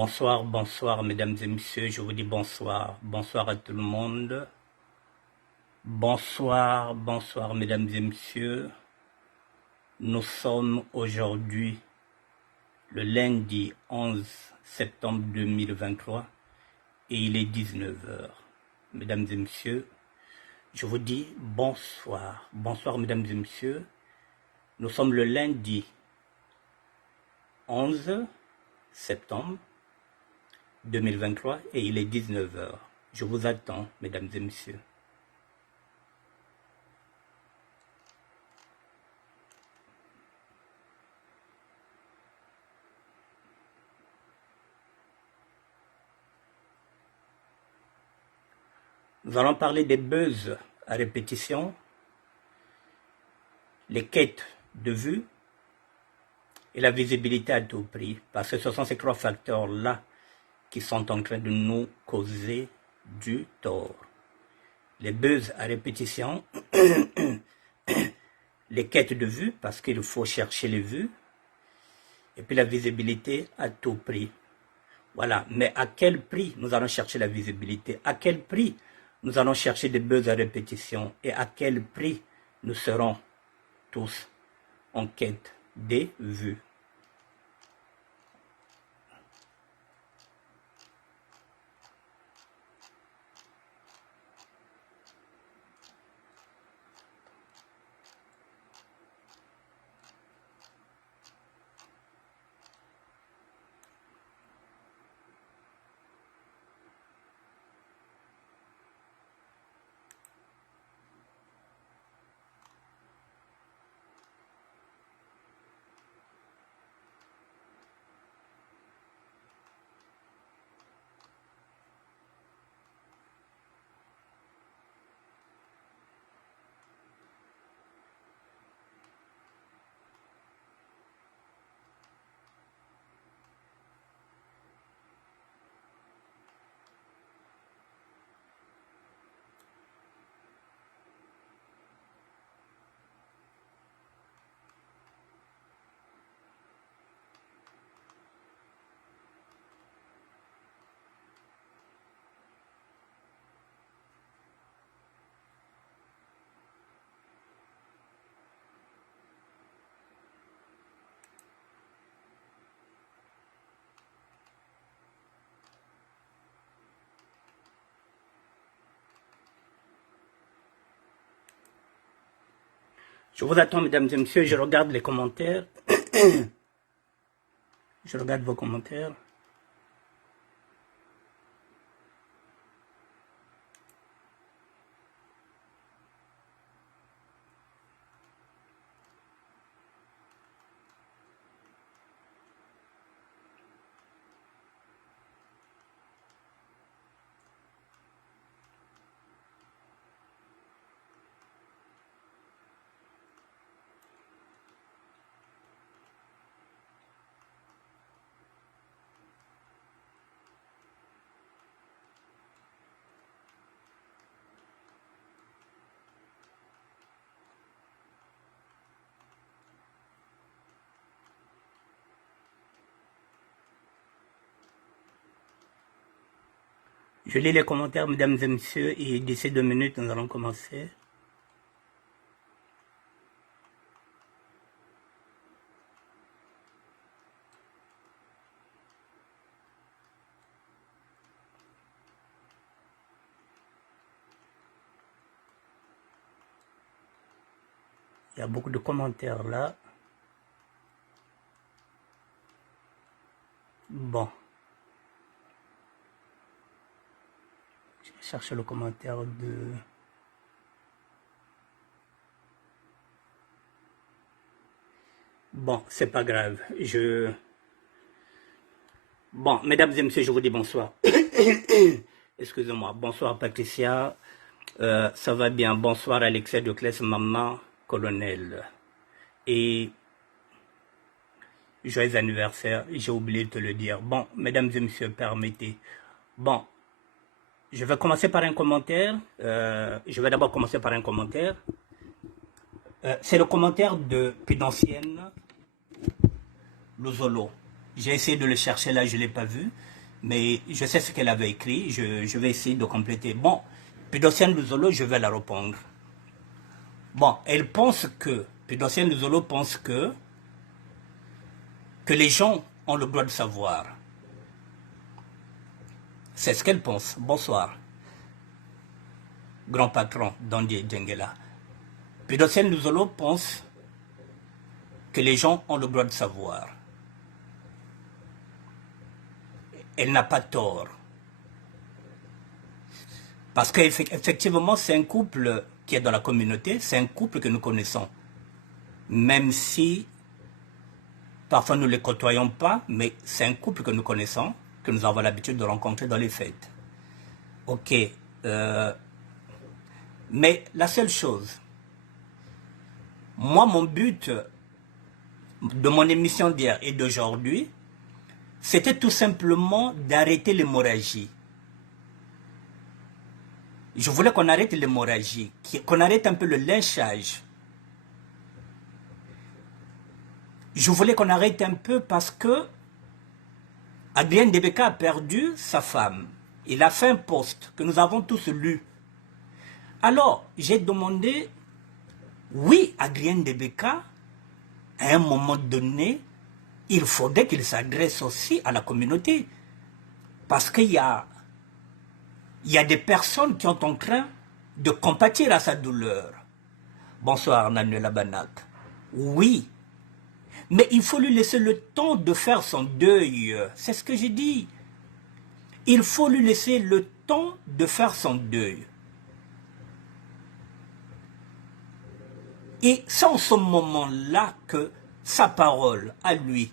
Bonsoir, bonsoir mesdames et messieurs, je vous dis bonsoir, bonsoir à tout le monde. Bonsoir, bonsoir mesdames et messieurs. Nous sommes aujourd'hui le lundi 11 septembre 2023 et il est 19 heures. Mesdames et messieurs, je vous dis bonsoir, bonsoir mesdames et messieurs. Nous sommes le lundi 11 septembre 2023 et il est 19 heures. Je vous attends, mesdames et messieurs. Nous allons parler des buzz à répétition, les quêtes de vue et la visibilité à tout prix. Parce que ce sont ces trois facteurs-là qui sont en train de nous causer du tort. Les buzz à répétition, les quêtes de vue, parce qu'il faut chercher les vues, et puis la visibilité à tout prix. Voilà, mais à quel prix nous allons chercher la visibilité? À quel prix nous allons chercher des buzz à répétition? Et à quel prix nous serons tous en quête des vues? Je vous attends, mesdames et messieurs, je regarde les commentaires. Je regarde vos commentaires. Je lis les commentaires, mesdames et messieurs, et d'ici 2 minutes, nous allons commencer. Il y a beaucoup de commentaires là. Bon. Je vais chercher le commentaire de... Bon, c'est pas grave. Bon, mesdames et messieurs, je vous dis bonsoir. Excusez-moi. Bonsoir Patricia. Ça va bien. Bonsoir Alexia Dioclès, maman, colonel. Et joyeux anniversaire. J'ai oublié de te le dire. Bon, mesdames et messieurs, permettez. Bon, je vais commencer par un commentaire. Je vais d'abord commencer par un commentaire. C'est le commentaire de Pédancienne Lozolo. J'ai essayé de le chercher là, je ne l'ai pas vu. Mais je sais ce qu'elle avait écrit, je vais essayer de compléter. Bon, Pudociane Luzolo, je vais la répondre. Bon, elle pense que, Pudociane Luzolo pense que les gens ont le droit de savoir. C'est ce qu'elle pense. Bonsoir. Grand patron d'Andy Djengela. Pudociane Luzolo pense que les gens ont le droit de savoir. Elle n'a pas tort. Parce qu'effectivement, c'est un couple qui est dans la communauté, c'est un couple que nous connaissons. Même si parfois nous ne les côtoyons pas, mais c'est un couple que nous connaissons, que nous avons l'habitude de rencontrer dans les fêtes. Ok. Mais la seule chose, moi, mon but de mon émission d'hier et d'aujourd'hui, c'était tout simplement d'arrêter l'hémorragie. Je voulais qu'on arrête l'hémorragie, qu'on arrête un peu le lynchage. Je voulais qu'on arrête un peu parce que Adrien Debeka a perdu sa femme. Il a fait un post que nous avons tous lu. Alors, j'ai demandé, oui, Adrien Debeka, à un moment donné, il faudrait qu'il s'adresse aussi à la communauté. Parce qu'il y a des personnes qui sont en train de compatir à sa douleur. Bonsoir, Nanuela Banak. Oui, mais il faut lui laisser le temps de faire son deuil. C'est ce que j'ai dit. Il faut lui laisser le temps de faire son deuil. Et c'est en ce moment-là que sa parole à lui.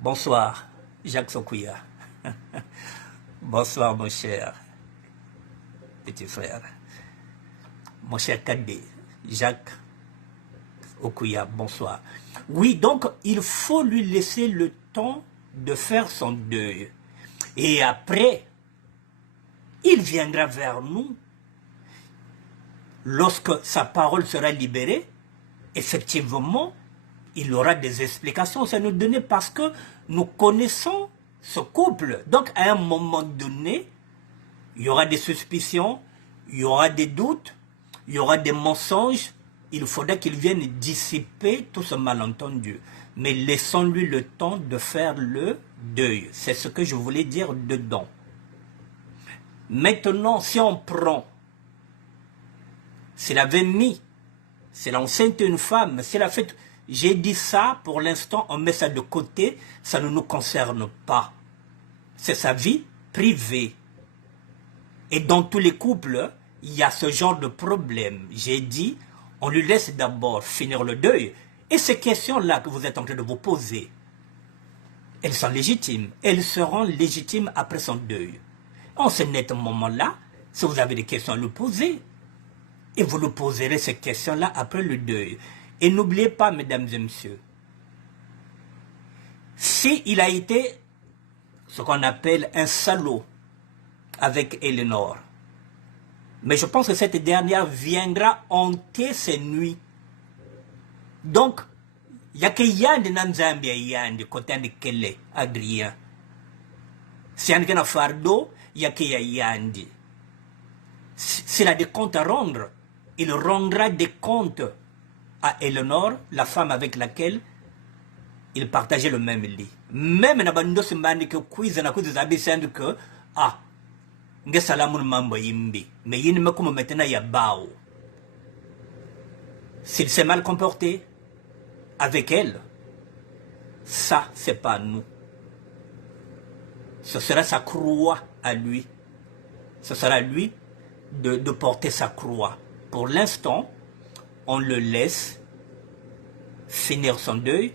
Bonsoir, Jacques Sokouya. Bonsoir, mon cher petit frère. Mon cher cadet, Jacques Okuya, bonsoir. Oui, donc, il faut lui laisser le temps de faire son deuil. Et après, il viendra vers nous. Lorsque sa parole sera libérée, effectivement, il aura des explications. Ça nous donner parce que nous connaissons ce couple. Donc, à un moment donné, il y aura des suspicions, il y aura des doutes, il y aura des mensonges. Il faudrait qu'il vienne dissiper tout ce malentendu. Mais laissons-lui le temps de faire le deuil. C'est ce que je voulais dire dedans. Maintenant, si on prend, s'il avait mis, s'il a enceinte une femme, s'il a fait... J'ai dit ça, pour l'instant, on met ça de côté, ça ne nous concerne pas. C'est sa vie privée. Et dans tous les couples, il y a ce genre de problème. J'ai dit, on lui laisse d'abord finir le deuil. Et ces questions-là que vous êtes en train de vous poser, elles sont légitimes. Elles seront légitimes après son deuil. En ce net moment-là, si vous avez des questions à lui poser, et vous lui poserez ces questions-là après le deuil. Et n'oubliez pas, mesdames et messieurs, s'il a été ce qu'on appelle un salaud avec Eleanor, mais je pense que cette dernière viendra hanter ses nuits. Donc, il n'y a que Yandi Nanzambi et Yandi, côté de Kele, Adrien. Si il y a un fardeau, il n'y a que Yandi. S'il a des comptes à rendre, il rendra des comptes à Eleanor, la femme avec laquelle il partageait le même lit. Même Nabando Simbani que quiz na quiz abisend que ah nge salamun mambo yimbi mais yin me comme maintenant ya bao. S'il s'est mal comporté avec elle, ça c'est pas nous. Ce sera sa croix à lui. Ce sera à lui de porter sa croix. Pour l'instant, on le laisse finir son deuil.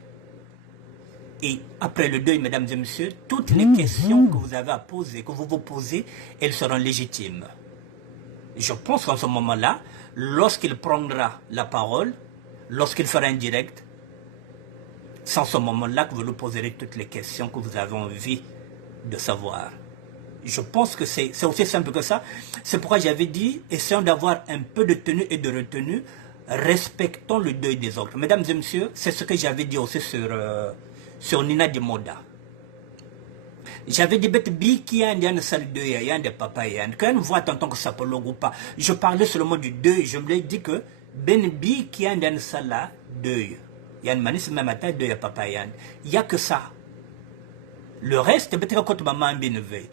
Et après le deuil, mesdames et messieurs, toutes les questions que vous avez à poser, que vous vous posez, elles seront légitimes. Je pense qu'en ce moment-là, lorsqu'il prendra la parole, lorsqu'il fera un direct, c'est en ce moment-là que vous lui poserez toutes les questions que vous avez envie de savoir. Je pense que c'est aussi simple que ça. C'est pourquoi j'avais dit, essayons d'avoir un peu de tenue et de retenue, respectons le deuil des autres. Mesdames et messieurs, c'est ce que j'avais dit aussi sur Nina Dimoda. J'avais des bêtes billes qui ont une salle de il y a des papas, quand on voit tant que ça peut le ou pas, je parlais seulement du deuil, je me l'ai dit que ben billes qui ont une salle là, deuil. Il y a une manisse même à taille deuil à papa, il y a que ça. Le reste, peut-être quand maman bien veille.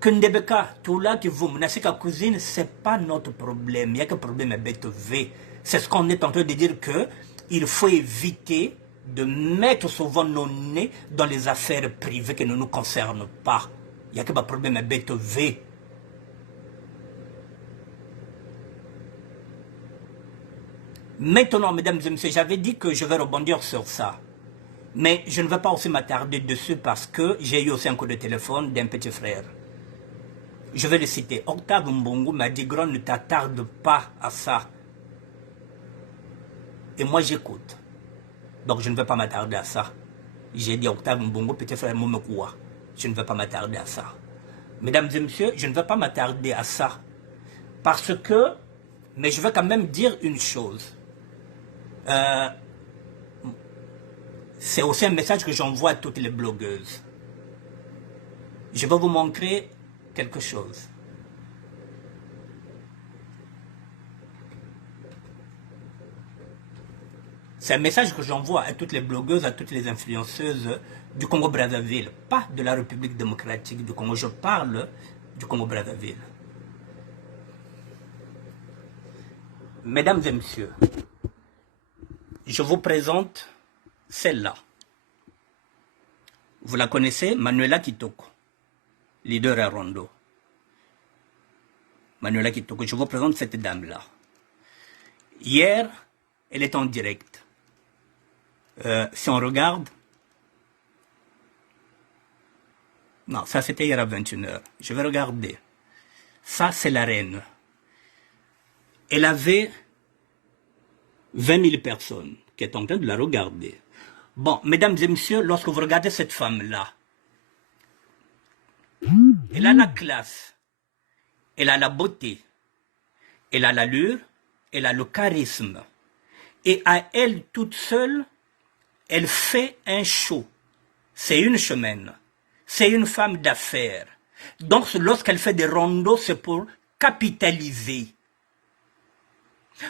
Que Ndebeka, tout là qui vous menacez qu'à cousine, c'est pas notre problème. Il y a que problème à bête V. C'est ce qu'on est en train de dire que il faut éviter de mettre souvent nos nez dans les affaires privées qui ne nous concernent pas. Il n'y a que un problème à bête V. Maintenant, mesdames et messieurs, j'avais dit que je vais rebondir sur ça. Mais je ne vais pas aussi m'attarder dessus parce que j'ai eu aussi un coup de téléphone d'un petit frère. Je vais le citer. Octave Mbongo m'a dit, grand, ne t'attarde pas à ça. Et moi, j'écoute. Donc, je ne vais pas m'attarder à ça. J'ai dit, Octave Mbongo, petit frère Momekoua. Je ne vais pas m'attarder à ça. Mesdames et messieurs, je ne vais pas m'attarder à ça. Parce que, mais je vais quand même dire une chose. C'est aussi un message que j'envoie à toutes les blogueuses. Je vais vous montrer quelque chose. C'est un message que j'envoie à toutes les blogueuses, à toutes les influenceuses du Congo-Brazzaville, pas de la République démocratique du Congo. Je parle du Congo-Brazzaville. Mesdames et messieurs, je vous présente celle-là. Vous la connaissez, Manuela Kitoko, leader à Rondo. Manuela Kitoko, je vous présente cette dame-là. Hier, elle est en direct. Si on regarde... Non, ça c'était hier à 21h. Je vais regarder. Ça, c'est la reine. Elle avait 20 000 personnes qui est en train de la regarder. Bon, mesdames et messieurs, lorsque vous regardez cette femme-là, elle a la classe, elle a la beauté, elle a l'allure, elle a le charisme. Et à elle toute seule, elle fait un show. C'est une chemin. C'est une femme d'affaires. Donc, lorsqu'elle fait des rondos, c'est pour capitaliser.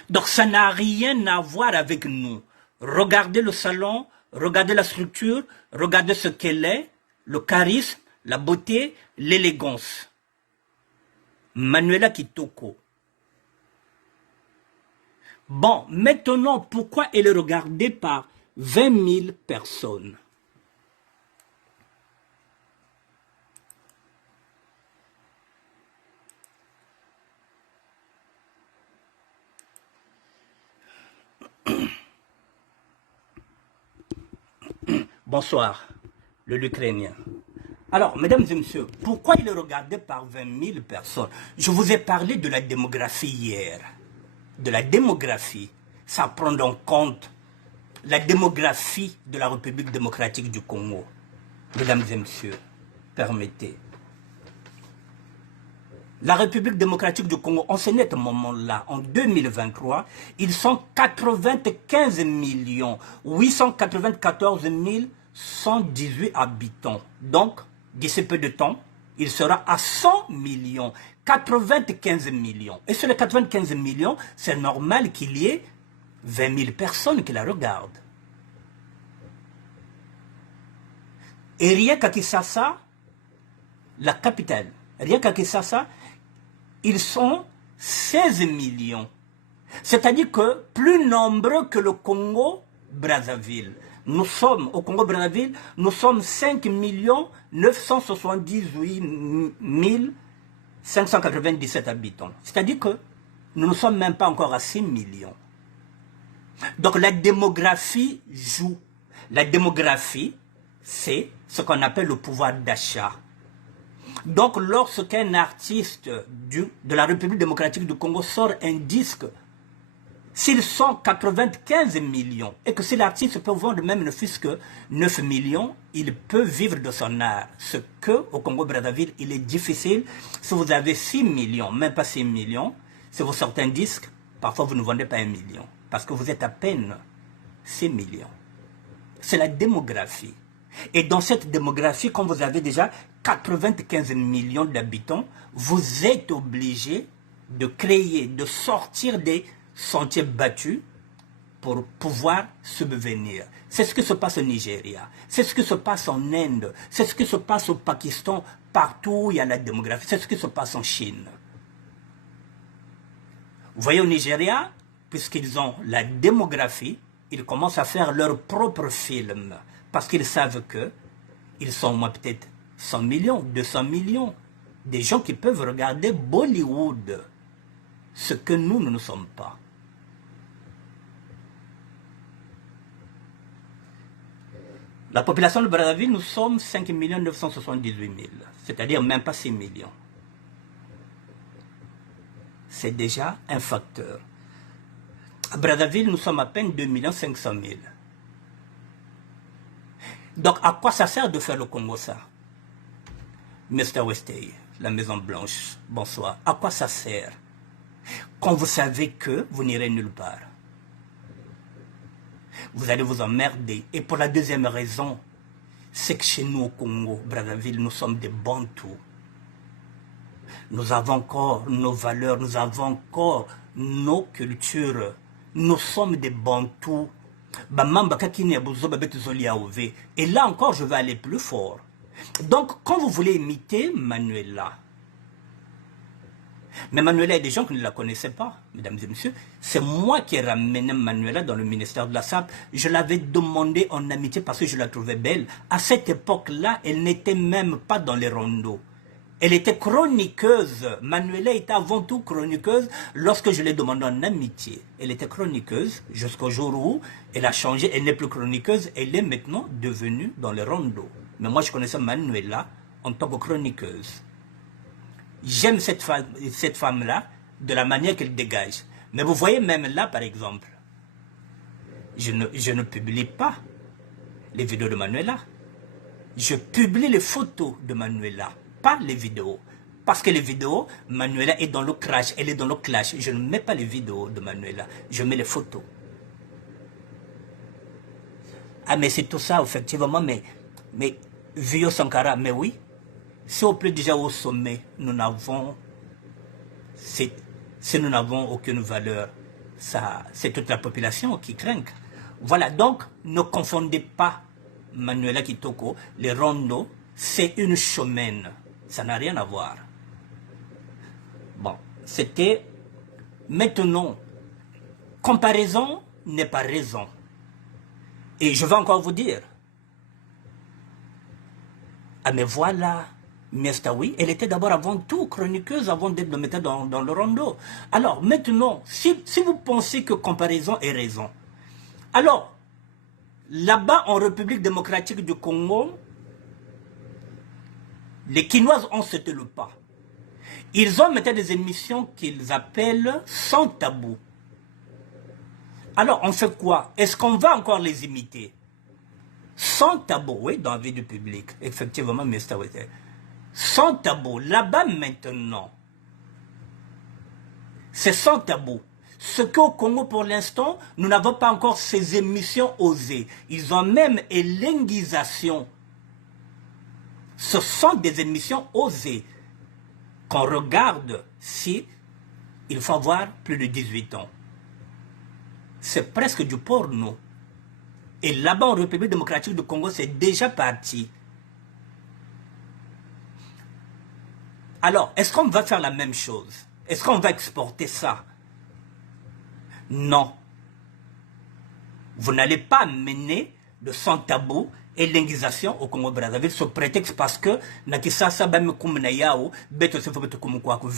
Donc, ça n'a rien à voir avec nous. Regardez le salon, regardez la structure, regardez ce qu'elle est, le charisme, la beauté, l'élégance. Manuela Kitoko. Bon, maintenant, pourquoi elle est regardée par 20 000 personnes? Bonsoir, l'Ukrainien. Alors, mesdames et messieurs, pourquoi il est regardé par 20 000 personnes? Je vous ai parlé de la démographie hier. De la démographie, ça prend en compte la démographie de la République démocratique du Congo. Mesdames et messieurs, permettez. La République démocratique du Congo, en ce net moment-là, en 2023, ils sont 95 894 118 habitants. Donc, d'ici peu de temps, il sera à 100 millions, 95 millions. Et sur les 95 millions, c'est normal qu'il y ait 20 000 personnes qui la regardent. Et rien qu'à Kinshasa, la capitale, rien qu'à Kinshasa, ils sont 16 millions. C'est-à-dire que plus nombreux que le Congo-Brazzaville. Nous sommes, au Congo-Brazzaville, nous sommes 5 978 597 habitants. C'est-à-dire que nous ne sommes même pas encore à 6 millions. Donc la démographie joue. La démographie, c'est ce qu'on appelle le pouvoir d'achat. Donc lorsqu'un artiste de la République démocratique du Congo sort un disque, s'ils sont 95 millions, et que si l'artiste peut vendre même ne fût-ce que 9 millions, il peut vivre de son art. Ce que, au Congo-Brazzaville, il est difficile. Si vous avez 6 millions, même pas 6 millions, si vous sortez un disque, parfois vous ne vendez pas 1 million. Parce que vous êtes à peine 6 millions. C'est la démographie. Et dans cette démographie, quand vous avez déjà 95 millions d'habitants, vous êtes obligé de créer, de sortir des sentiers battus pour pouvoir subvenir. C'est ce qui se passe au Nigeria, c'est ce qui se passe en Inde, c'est ce qui se passe au Pakistan, partout où il y a la démographie, c'est ce qui se passe en Chine. Vous voyez au Nigeria, puisqu'ils ont la démographie, ils commencent à faire leur propre film, parce qu'ils savent qu'ils sont au moins peut-être 100 millions, 200 millions, des gens qui peuvent regarder Bollywood, ce que nous ne sommes pas. La population de Brazzaville, nous sommes 5 978 000, c'est-à-dire même pas 6 millions. C'est déjà un facteur. À Brazzaville, nous sommes à peine 2 500 000. Donc, à quoi ça sert de faire le Congo ça? Mr. Westey, la Maison Blanche, bonsoir. À quoi ça sert? Quand vous savez que vous n'irez nulle part. Vous allez vous emmerder. Et pour la deuxième raison, c'est que chez nous au Congo, Brazzaville, nous sommes des Bantous. Nous avons encore nos valeurs, nous avons encore nos cultures. Nous sommes des Bantous. Et là encore, je vais aller plus fort. Donc, quand vous voulez imiter Manuela, mais Manuela, il y a des gens qui ne la connaissaient pas, mesdames et messieurs. C'est moi qui ai ramené Manuela dans le ministère de la SAP. Je l'avais demandé en amitié parce que je la trouvais belle. À cette époque-là, elle n'était même pas dans les rondeaux. Elle était chroniqueuse. Manuela était avant tout chroniqueuse lorsque je l'ai demandé en amitié. Elle était chroniqueuse jusqu'au jour où elle a changé. Elle n'est plus chroniqueuse. Elle est maintenant devenue dans les rondeaux. Mais moi, je connaissais Manuela en tant que chroniqueuse. J'aime cette femme-là de la manière qu'elle dégage. Mais vous voyez même là, par exemple, je ne publie pas les vidéos de Manuela. Je publie les photos de Manuela, pas les vidéos. Parce que les vidéos, Manuela est dans le crash, elle est dans le clash. Je ne mets pas les vidéos de Manuela, je mets les photos. Ah mais c'est tout ça, effectivement, mais Vio Sankara, mais oui. Si au plus déjà au sommet, nous n'avons aucune valeur, c'est toute la population qui craint. Voilà, donc ne confondez pas Manuela Kitoko, les rondeaux, c'est une chomène, ça n'a rien à voir. Bon, c'était maintenant, comparaison n'est pas raison. Et je vais encore vous dire, ah mais voilà, Miestaoui, elle était d'abord avant tout chroniqueuse avant d'être mettée dans le rondeau. Alors maintenant, si vous pensez que comparaison est raison, alors là-bas en République démocratique du Congo, les Quinoises ont sauté le pas. Ils ont mis des émissions qu'ils appellent sans tabou. Alors on fait quoi? Est-ce qu'on va encore les imiter? Sans tabou, oui, dans la vie du public, effectivement, Miestaoui. Sans tabou, là-bas maintenant, c'est sans tabou. Ce qu'au Congo, pour l'instant, nous n'avons pas encore ces émissions osées. Ils ont même une linguisation. Ce sont des émissions osées. Qu'on regarde si il faut avoir plus de 18 ans. C'est presque du porno. Et là-bas, en République démocratique du Congo, c'est déjà parti. Alors, est-ce qu'on va faire la même chose? Est-ce qu'on va exporter ça? Non. Vous n'allez pas mener de sans tabou et linguisation au Congo-Brazzaville sous prétexte parce que Nakisasa Bamikumunayao, Beto Sefobetokumukwaku,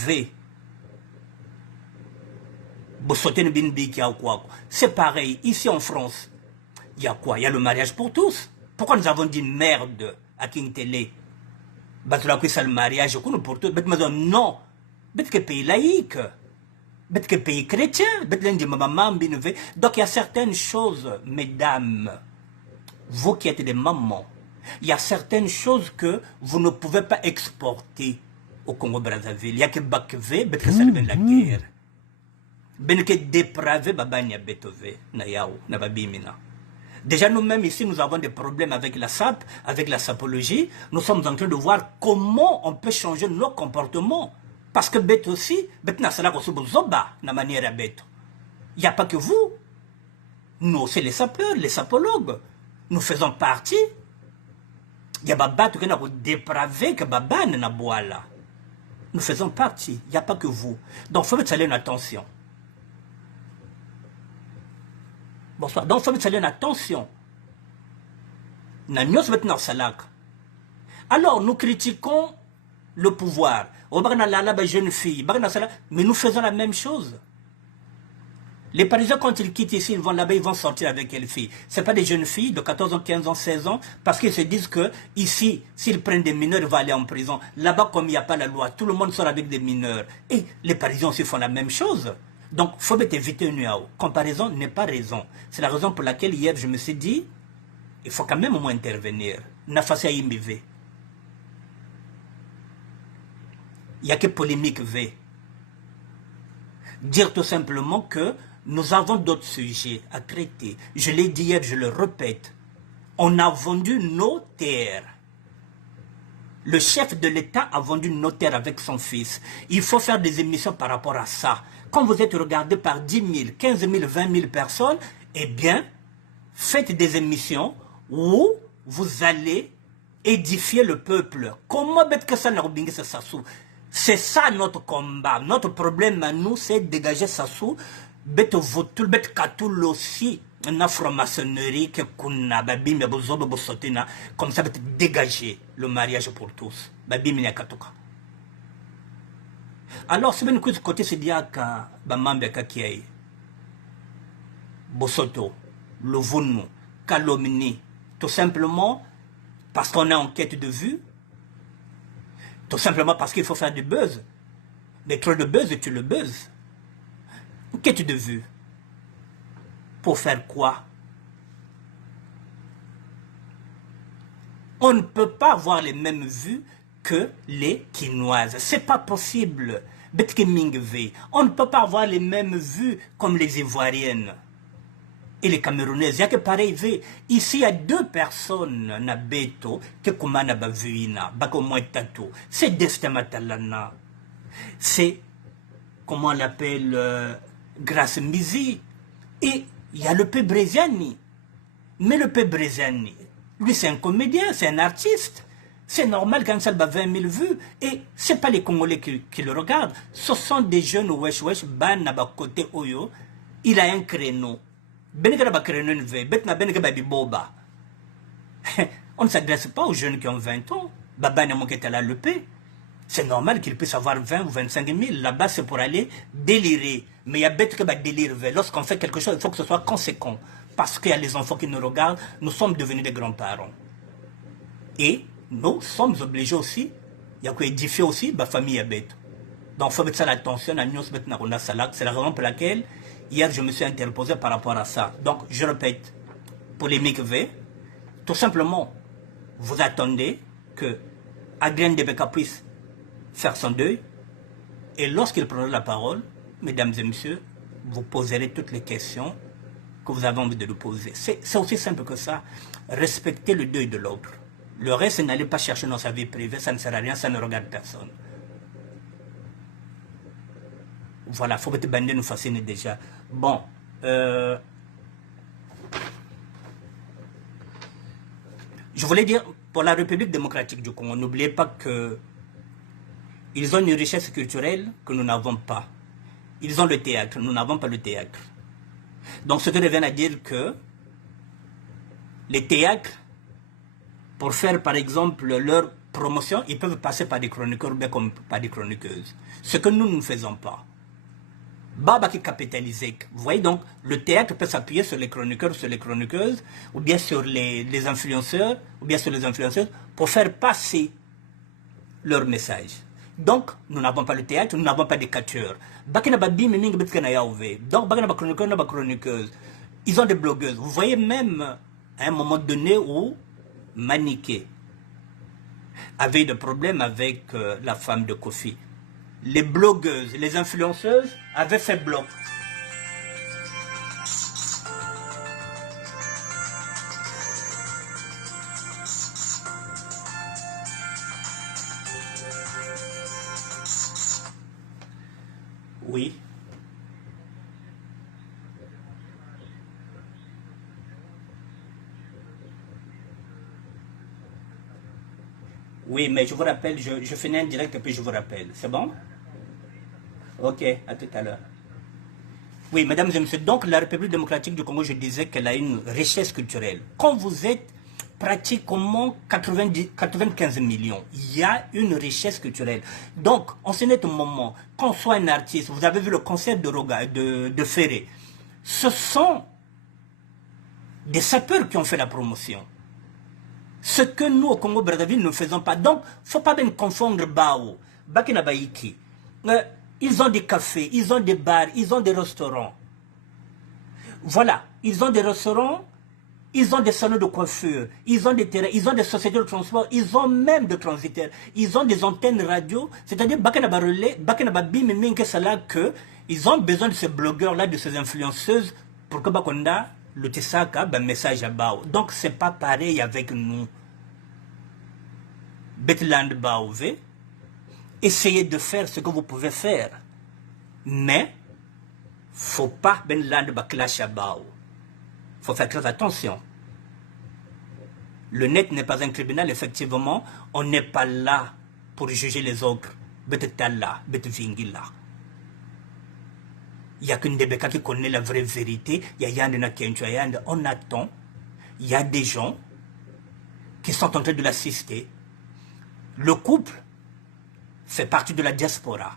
c'est pareil, ici en France, il y a quoi? Il y a le mariage pour tous. Pourquoi nous avons dit merde à King Télé? Le mariage pour tous. Non. Que pays laïque. Que pays chrétien. Donc il y a certaines choses, mesdames, vous qui êtes des mamans, il y a certaines choses que vous ne pouvez pas exporter au Congo-Brazzaville. Il y a que Bakve, que ça devient la guerre. Que dépravé, babanya betove, na yao, na babimina. Déjà nous-mêmes ici, nous avons des problèmes avec la SAP, avec la sapologie. Nous sommes en train de voir comment on peut changer nos comportements. Parce que bête aussi, bête n'a cela qu'on zoba, na manière bête. Il n'y a pas que vous. Nous, c'est les sapeurs, les sapologues. Nous faisons partie. Il y a baba qui n'a pas dépravé que baba n'a bois là. Nous faisons partie. Il n'y a pas que vous. Donc, il faut mettre une attention. Bonsoir. Donc, il faut mettre une attention. Alors, nous critiquons le pouvoir. Jeune fille, mais nous faisons la même chose. Les Parisiens, quand ils quittent ici, ils vont là-bas, ils vont sortir avec quelle fille? Ce pas des jeunes filles de 14 ans, 15 ans, 16 ans, parce qu'ils se disent que ici, s'ils prennent des mineurs, ils vont aller en prison. Là-bas, comme il n'y a pas la loi, tout le monde sort avec des mineurs. Et les Parisiens aussi font la même chose. Donc, il faut éviter une comparaison n'est pas raison. C'est la raison pour laquelle hier, je me suis dit, il faut quand même au moins intervenir. Il n'y a que polémique V. Dire tout simplement que nous avons d'autres sujets à traiter. Je l'ai dit hier, je le répète. On a vendu nos terres. Le chef de l'État a vendu nos terres avec son fils. Il faut faire des émissions par rapport à ça. Quand vous êtes regardé par 10 000, 15 000, 20 000 personnes, eh bien, faites des émissions où vous allez édifier le peuple. Comment bête que ça n'a pas ça Sassou? C'est ça notre combat. Notre problème à nous, c'est de dégager Sassou. Bête votul, bête katoul aussi. Une franc-maçonnerie que kuna babi me bozobo bosotina comme ça bête dégager le mariage pour tous. Babi me nyakatoka. Alors, c'est bien que ce côté c'est dire que bamambe kakiai bosoto, le vunu, calomnie, tout simplement parce qu'on est en quête de vue. Tout simplement parce qu'il faut faire du buzz. Mais trop de buzz, tu le buzz. Quête de vue. Pour faire quoi? On ne peut pas avoir les mêmes vues que les Quinoises. C'est pas possible. On ne peut pas avoir les mêmes vues comme les Ivoiriennes et les Camerounaises. Il y a que pareil. Ici, il y a deux personnes na beto que kumana bavuina, bako tato. C'est Destematalana. C'est, comment on l'appelle, Grace Mizi. Et il y a le P. Breziani. Mais le P. Breziani, lui, c'est un comédien, c'est un artiste. C'est normal quand ça va 20 000 vues. Et ce n'est pas les Congolais qui le regardent. Ce sont des jeunes wesh wesh, ban na côté oyo. Il a un créneau. On ne s'adresse pas aux jeunes qui ont 20 ans. Baba n'a manqué à la lepé. C'est normal qu'il puisse avoir 20 ou 25 000. Là-bas, c'est pour aller délirer. Mais il y a bête que délire. Lorsqu'on fait quelque chose, il faut que ce soit conséquent. Parce qu'il y a les enfants qui nous regardent. Nous sommes devenus des grands-parents. Et nous sommes obligés aussi, il y a quoi édifier aussi, ma famille est bête. Donc, il faut mettre ça l'attention. C'est la raison pour laquelle, hier, je me suis interposé par rapport à ça. Donc, je répète, polémique V, tout simplement, vous attendez que Adrien Debeka puisse faire son deuil, et lorsqu'il prendra la parole, mesdames et messieurs, vous poserez toutes les questions que vous avez envie de lui poser. C'est aussi simple que ça. Respectez le deuil de l'autre. Le reste, n'allez pas chercher dans sa vie privée, ça ne sert à rien, ça ne regarde personne. Voilà, il faut que tu bandes nous fasciner déjà. Bon, je voulais dire, pour la République démocratique du Congo, n'oubliez pas que ils ont une richesse culturelle que nous n'avons pas. Ils ont le théâtre, nous n'avons pas le théâtre. Donc, ce qui revient à dire que les théâtres, pour faire par exemple leur promotion, ils peuvent passer par des chroniqueurs ou bien comme par des chroniqueuses. Ce que nous ne faisons pas. Baba qui capitalisait. Vous voyez donc, le théâtre peut s'appuyer sur les chroniqueurs, sur les chroniqueuses, ou bien sur les influenceurs, ou bien sur les influenceuses, pour faire passer leur message. Donc, nous n'avons pas le théâtre, nous n'avons pas des catcheurs. Donc, chroniqueuses. Ils ont des blogueuses. Vous voyez même, à un moment donné où Maniké avait des problèmes avec la femme de Kofi. Les blogueuses, les influenceuses avaient fait bloc. Oui. Oui, mais je vous rappelle, je finis en direct et puis je vous rappelle. C'est bon? Ok, à tout à l'heure. Oui, mesdames et messieurs, donc la République démocratique du Congo, je disais qu'elle a une richesse culturelle. Quand vous êtes pratiquement 95 millions, il y a une richesse culturelle. Donc, en ce net moment, qu'on soit un artiste, vous avez vu le concert de Ferré, ce sont des sapeurs qui ont fait la promotion. Ce que nous, au Congo-Brazzaville, ne faisons pas. Donc, il ne faut pas bien confondre Bao, Bakina Baïki. Ils ont des cafés, ils ont des bars, ils ont des restaurants. Voilà, ils ont des restaurants, ils ont des salons de coiffure, ils ont des terrains, ils ont des sociétés de transport, ils ont même des transitaires, ils ont des antennes radio, c'est-à-dire Bakanaba Relais, Bakanaba Bim et Minke Salah, que ils ont besoin de ces blogueurs-là, de ces influenceuses, pour que Bakonda, le Tessaka, ben message à Bao. Donc c'est pas pareil avec nous. Betland Baouvé, essayez de faire ce que vous pouvez faire. Mais, faut pas ben land clash à Bao. Faut faire très attention. Le net n'est pas un tribunal, effectivement. On n'est pas là pour juger les autres. Betala, Betvingila. Il n'y a qu'une Debeka qui connaît la vraie vérité. Il y a Yandena Kenchoyand. On attend. Il y a des gens qui sont en train de l'assister. Le couple fait partie de la diaspora.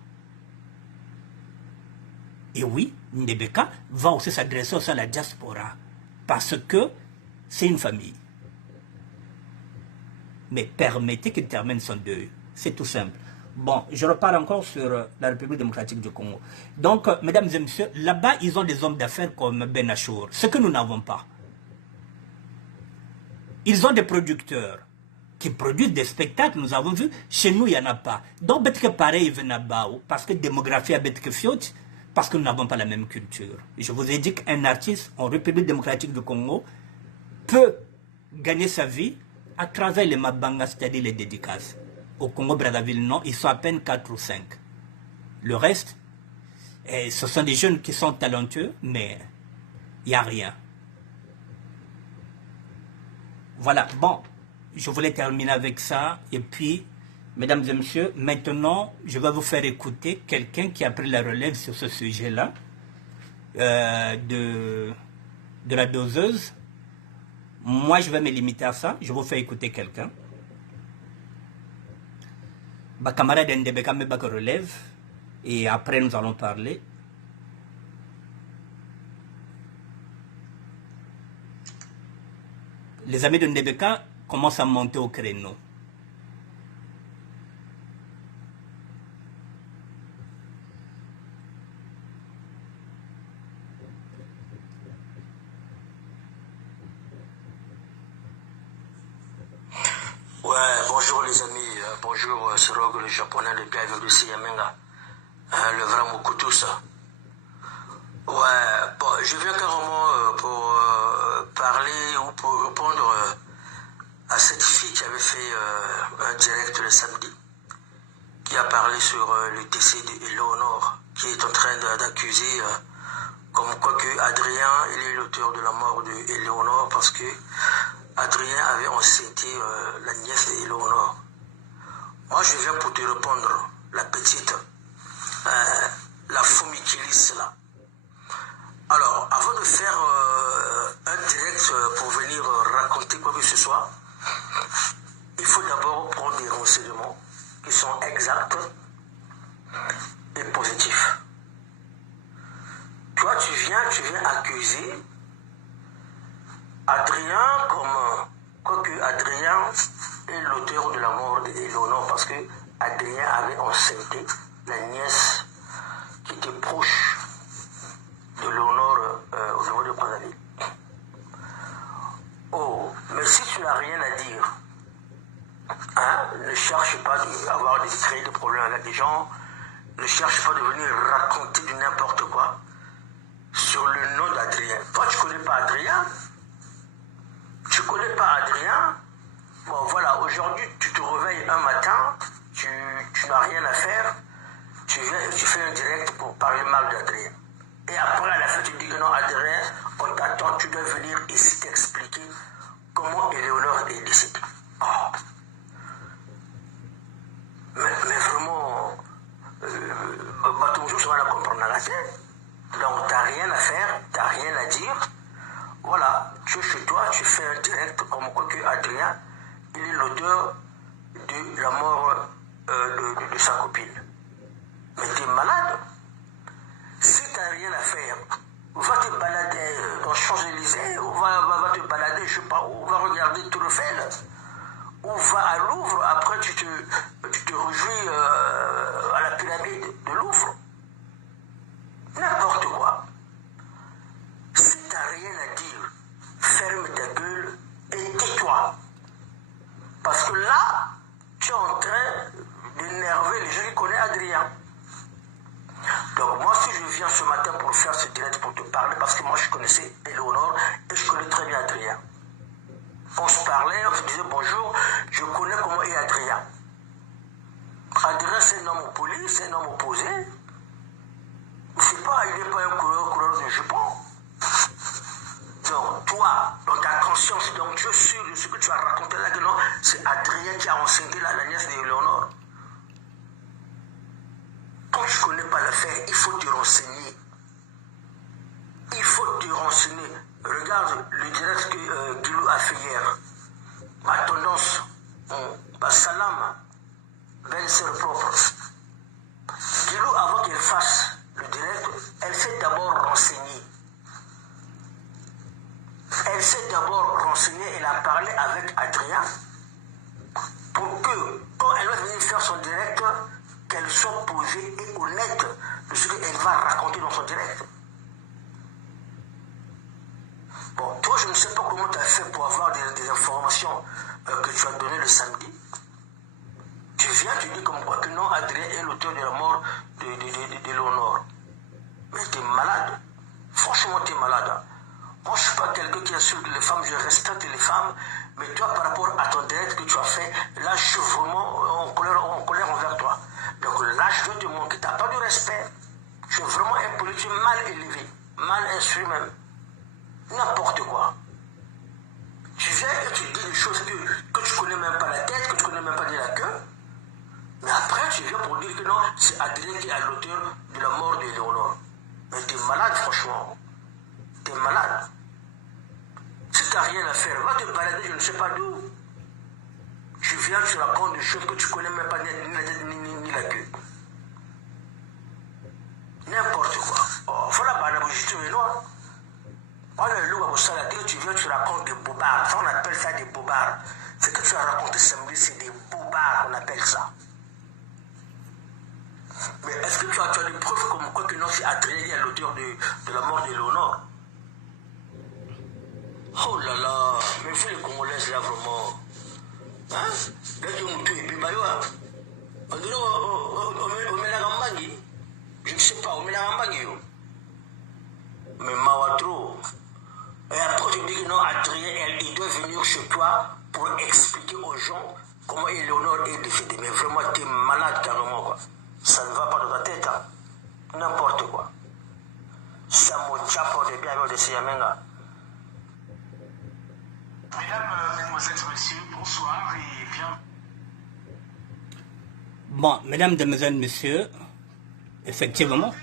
Et oui, Ndebeka va aussi s'adresser à la diaspora. Parce que c'est une famille. Mais permettez qu'il termine son deuil. C'est tout simple. Bon, je repars encore sur la République démocratique du Congo. Donc, mesdames et messieurs, là-bas, ils ont des hommes d'affaires comme Ben Achour. Ce que nous n'avons pas. Ils ont des producteurs qui produisent des spectacles, nous avons vu. Chez nous, il n'y en a pas. Donc, peut-être que pareil, il vient parce que démographie a peut-être que fiot, parce que nous n'avons pas la même culture. Je vous ai dit qu'un artiste en République démocratique du Congo peut gagner sa vie à travers les mabangas, c'est-à-dire les dédicaces. Au Congo-Brazzaville, non, ils sont à peine 4 ou 5. Le reste, ce sont des jeunes qui sont talentueux, mais il n'y a rien. Voilà, bon, je voulais terminer avec ça, et puis, mesdames et messieurs, maintenant, je vais vous faire écouter quelqu'un qui a pris la relève sur ce sujet-là, de la doseuse. Moi, je vais me limiter à ça, je vous fais écouter quelqu'un. Ma camarade Ndebeka me relève, et après nous allons parler. Les amis de Ndebeka commencent à monter au créneau. Ouais, bonjour les amis, bonjour Sirog, le japonais, le gars de Siyamenga, le vrai Mokutus. Ouais, bon, je viens carrément pour parler ou pour répondre à cette fille qui avait fait un direct le samedi, qui a parlé sur le décès d'Éléonore, qui est en train d'accuser comme quoi que Adrien, il est l'auteur de la mort d'Éléonore parce que Adrien avait enceinté la nièce d'Éléonore. Moi, je viens pour te répondre, la petite, la fumikilis là. Alors, avant de faire un direct pour venir raconter quoi que ce soit, il faut d'abord prendre des renseignements qui sont exacts et positifs. Toi, tu viens accuser Adrien comme quoique Adrien est l'auteur de la mort d'Éléonore parce que Adrien avait enceinté la nièce qui était proche de Léonore au niveau de Brazzaville. Oh, mais si tu n'as rien à dire, hein, ne cherche pas à créer des problèmes avec les gens, ne cherche pas de venir raconter du n'importe quoi sur le nom d'Adrien. Toi, tu ne connais pas Adrien? Tu ne connais pas Adrien? Bon, voilà, aujourd'hui, tu te réveilles un matin, tu n'as rien à faire, tu viens et tu fais un direct pour parler mal d'Adrien. Et après, à la fin, tu dis que non, Adrien, on t'attend, tu dois venir ici t'expliquer comment Éléonore est décédée. Oh. Mais vraiment, ça va la comprendre la tête. Donc, tu n'as rien à faire, tu n'as rien à dire. Voilà, tu es chez toi, tu fais un direct comme quoi que Adrien, il est l'auteur de la mort de sa copine. Mais tu es malade. Si tu n'as rien à faire, va te balader dans Champs-Élysées, ou va te balader, je sais pas où, va regarder Tour Eiffel, ou va à Louvre, après tu te réjouis à la pyramide de Louvre. N'importe quoi. Si tu n'as rien à dire, ferme ta gueule et tais-toi. Parce que là, tu es en train d'énerver les gens qui connaissent Adrien. Donc moi, si je viens ce matin pour faire ce direct pour te parler, parce que moi je connaissais Éléonore et je connais très bien Adrien. On se parlait, on se disait bonjour, je connais comment est Adrien. Adrien, c'est un homme poli, c'est un homme opposé. C'est pas, il n'est pas un coureur de jupon. Donc toi, dans ta conscience, donc tu es sûr de ce que tu as raconté là, que non, c'est Adrien qui a enseigné la nièce d'Éléonore. Quand tu ne connais pas l'affaire, il faut te renseigner. Il faut te renseigner. Regarde le direct que Guilou a fait hier. Ma tendance, salam, belle sœur propre. Guilou, avant qu'elle fasse le direct, elle s'est d'abord renseignée. Elle s'est d'abord renseignée, elle a parlé avec Adrien pour que, quand elle va venir faire son direct, qu'elle soit posée et honnête de ce qu'elle va raconter dans son direct. Bon, toi, je ne sais pas comment tu as fait pour avoir des informations que tu as données le samedi. Tu viens, tu dis comme quoi que non, Adrien est l'auteur de la mort d'Éléonore. Mais tu es malade. Franchement, tu es malade. Hein. Moi, je ne suis pas quelqu'un qui insulte les femmes, je respecte les femmes. Mais toi, par rapport à ton direct que tu as fait, là, je suis vraiment en colère envers toi. Donc là, je veux te montrer que tu n'as pas de respect. Tu es vraiment impoli, tu es mal élevé, mal instruit même. N'importe quoi. Tu viens et tu dis des choses que tu ne connais même pas la tête, que tu ne connais même pas ni la queue. Mais après, tu viens pour dire que non, c'est Adrien qui est l'auteur de la mort d'Éléonore. Mais tu es malade, franchement. Tu es malade. Si tu n'as rien à faire, va te balader, je ne sais pas d'où. Tu viens, tu racontes des choses que tu ne connais même pas ni la tête ni la queue. N'importe quoi. Oh, voilà, tu es noir. On a le loup à la télé, tu viens, tu racontes des bobards. Ça, on appelle ça des bobards. Ce que tu as raconté samedi, c'est des bobards, on appelle ça. Mais est-ce que tu as des preuves comme quoi que non, c'est Adrien à l'auteur de la mort d'Éléonore? Oh là là, mais vous les Congolaises là vraiment. Hein? Là, tu me tues, et puis on dirait on met la gambangi. Je ne sais pas, on met la gambangi. Mais Mawatro. Et après, tu dis que non, Adrien, il doit venir chez toi pour expliquer aux gens comment Éléonore est décédée. Mais vraiment, tu es malade carrément, quoi. Ça ne va pas dans ta tête, hein. N'importe quoi. Ça me tchapo de bien avec des Siyamenga. Mesdames, mesdemoiselles, messieurs, bonsoir et bien. Bon, mesdames, demoiselles, messieurs, effectivement.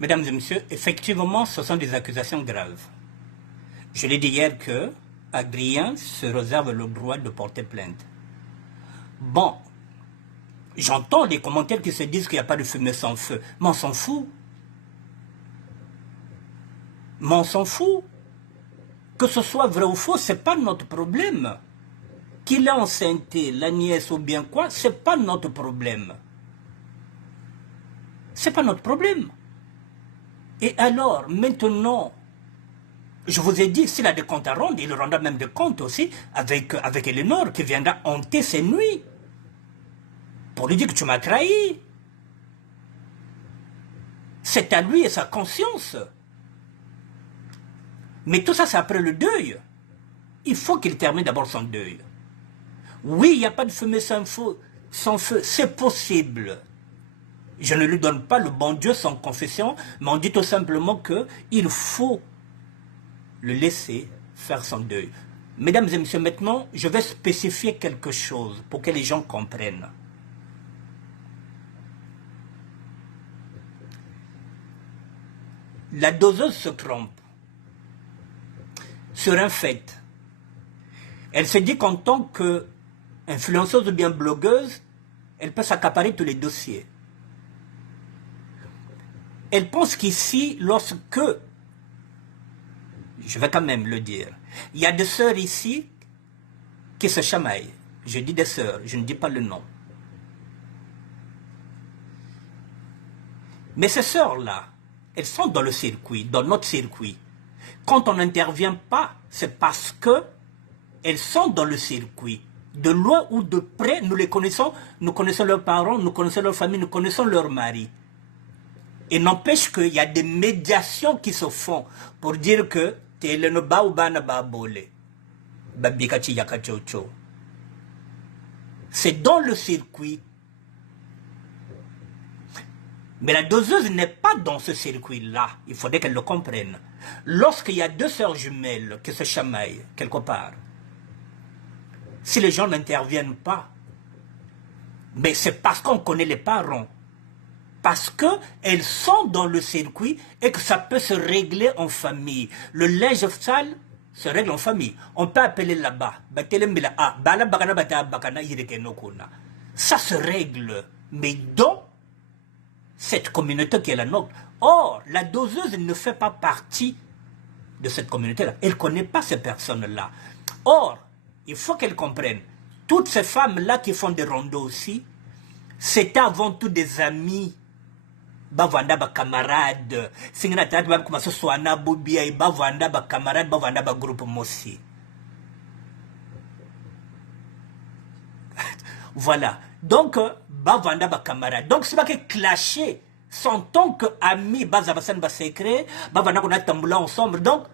Mesdames et messieurs, effectivement, ce sont des accusations graves. Je l'ai dit hier que Adrien se réserve le droit de porter plainte. Bon, j'entends des commentaires qui se disent qu'il n'y a pas de fumée sans feu. Mais on s'en fout. Mais on s'en fout. Que ce soit vrai ou faux, ce n'est pas notre problème. Qu'il a enceinté la nièce ou bien quoi, ce n'est pas notre problème. Ce n'est pas notre problème. Et alors, maintenant, je vous ai dit, s'il a des comptes à rendre, il rendra même des comptes aussi avec Éléonore qui viendra hanter ses nuits. Pour lui dire que tu m'as trahi. C'est à lui et sa conscience. Mais tout ça, c'est après le deuil. Il faut qu'il termine d'abord son deuil. Oui, il n'y a pas de fumée sans feu. C'est possible. Je ne lui donne pas le bon Dieu sans confession, mais on dit tout simplement qu'il faut le laisser faire son deuil. Mesdames et messieurs, maintenant, je vais spécifier quelque chose pour que les gens comprennent. La doseuse se trompe sur un fait. Elle se dit qu'en tant qu'influenceuse ou bien blogueuse, elle peut s'accaparer tous les dossiers. Elle pense qu'ici, lorsque, je vais quand même le dire, il y a des sœurs ici qui se chamaillent. Je dis des sœurs, je ne dis pas le nom. Mais ces sœurs-là, elles sont dans le circuit, dans notre circuit. Quand on n'intervient pas, c'est parce que elles sont dans le circuit. De loin ou de près, nous les connaissons, nous connaissons leurs parents, nous connaissons leur famille, nous connaissons leurs maris. Et n'empêche qu'il y a des médiations qui se font pour dire que c'est dans le circuit. Mais la doseuse n'est pas dans ce circuit-là. Il faudrait qu'elle le comprenne. Lorsqu'il y a deux sœurs jumelles qui se chamaillent quelque part, si les gens n'interviennent pas, mais c'est parce qu'on connaît les parents. Parce qu'elles sont dans le circuit et que ça peut se régler en famille. Le linge sale se règle en famille. On peut appeler là-bas. Ça se règle. Mais dans cette communauté qui est la nôtre. Or, la doseuse ne fait pas partie de cette communauté-là. Elle ne connaît pas ces personnes-là. Or, il faut qu'elle comprenne. Toutes ces femmes-là qui font des rondeaux aussi, c'était avant tout des amis. Bavanda ba camarade singina tatu ba kuma soswana bubia bavanda ba camarade bavanda ba groupe mosi. Voilà. Donc bavanda ba camarade. Donc c'est pas que clasher son tant que amis bazabasan ba secret bavanda qu'on a tambula ensemble. Donc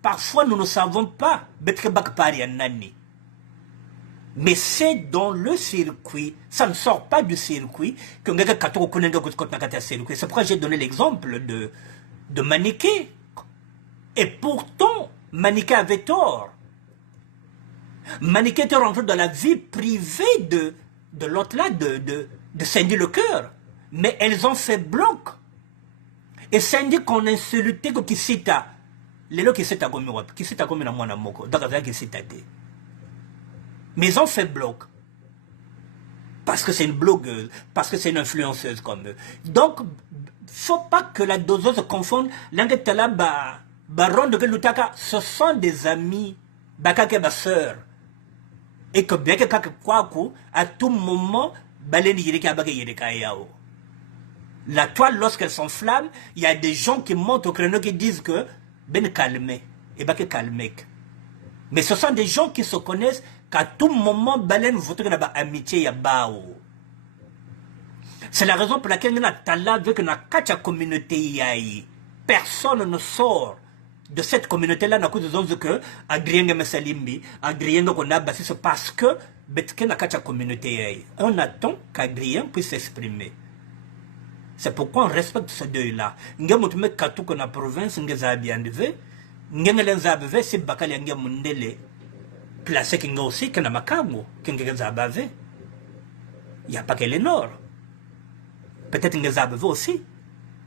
parfois nous ne savons pas betke bak pari nani. Mais c'est dans le circuit, ça ne sort pas du circuit, que c'est pourquoi j'ai donné l'exemple de Maniké. Et pourtant, Maniké avait tort. Maniké était rentré dans la vie privée de l'autre là, de Sandy le cœur. Mais elles ont fait bloc. Et Sandy qu'on insulté que qui cita, les lots qui cita comme moi, qui cita comme moi na moko, donc qui cita des. Mais ils ont fait bloc. Parce que c'est une blogueuse, parce que c'est une influenceuse comme eux. Donc, il ne faut pas que la doseuse se confonde. Ce sont des amis, des sœurs. Et que bien que à tout moment, la toile, lorsqu'elle s'enflamme, il y a des gens qui montent au créneau qui disent que ben calmer, et ben que calmer. Mais ce sont des gens qui se connaissent qu'à tout moment, balen votre amitié ya bao. C'est la raison pour laquelle nous avons vu que dans la communauté yaï, personne ne sort de cette communauté-là à cause de que Adrien Messalimbi, Adrien qu'on a basé, c'est parce que betke na la communauté yaï. On attend qu'Adrien puisse s'exprimer. C'est pourquoi on respecte ce deuil-là. Nous avons mis katou que la province nous a bien levé. Nous avons vu c'est bakali nga mundele. Placé qui aussi que na makamu qui nga bavé. Il n'y a pas que les nord. Peut-être nga zabavé aussi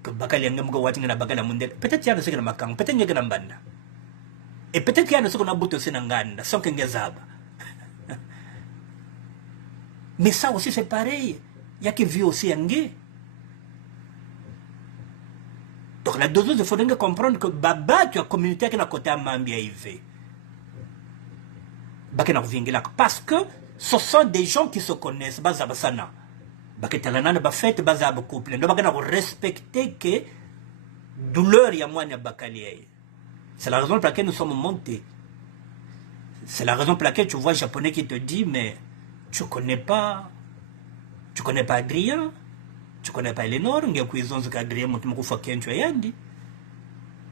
que bakali nga mga wati nga bakala mundele. Peut-être il y a ce que na makamu, peut-être nga na banda. Et peut-être qu'il y a ce qu'on a bouté aussi na nganda sans que nga zaba. Mais ça aussi c'est pareil. Il y a qui vit aussi en gué. Donc la dose, il faudrait comprendre que Baba, tu as communauté qui est à côté de Mambia IV. Parce que ce sont des gens qui se connaissent. Bazabasana. Baketalana ba fête bazab couple. Donc on respecter que douleur y a moins de bakalier. C'est la raison pour laquelle nous sommes montés. C'est la raison pour laquelle tu vois un japonais qui te dit mais tu connais pas Adrien, Tu connais pas les Nord,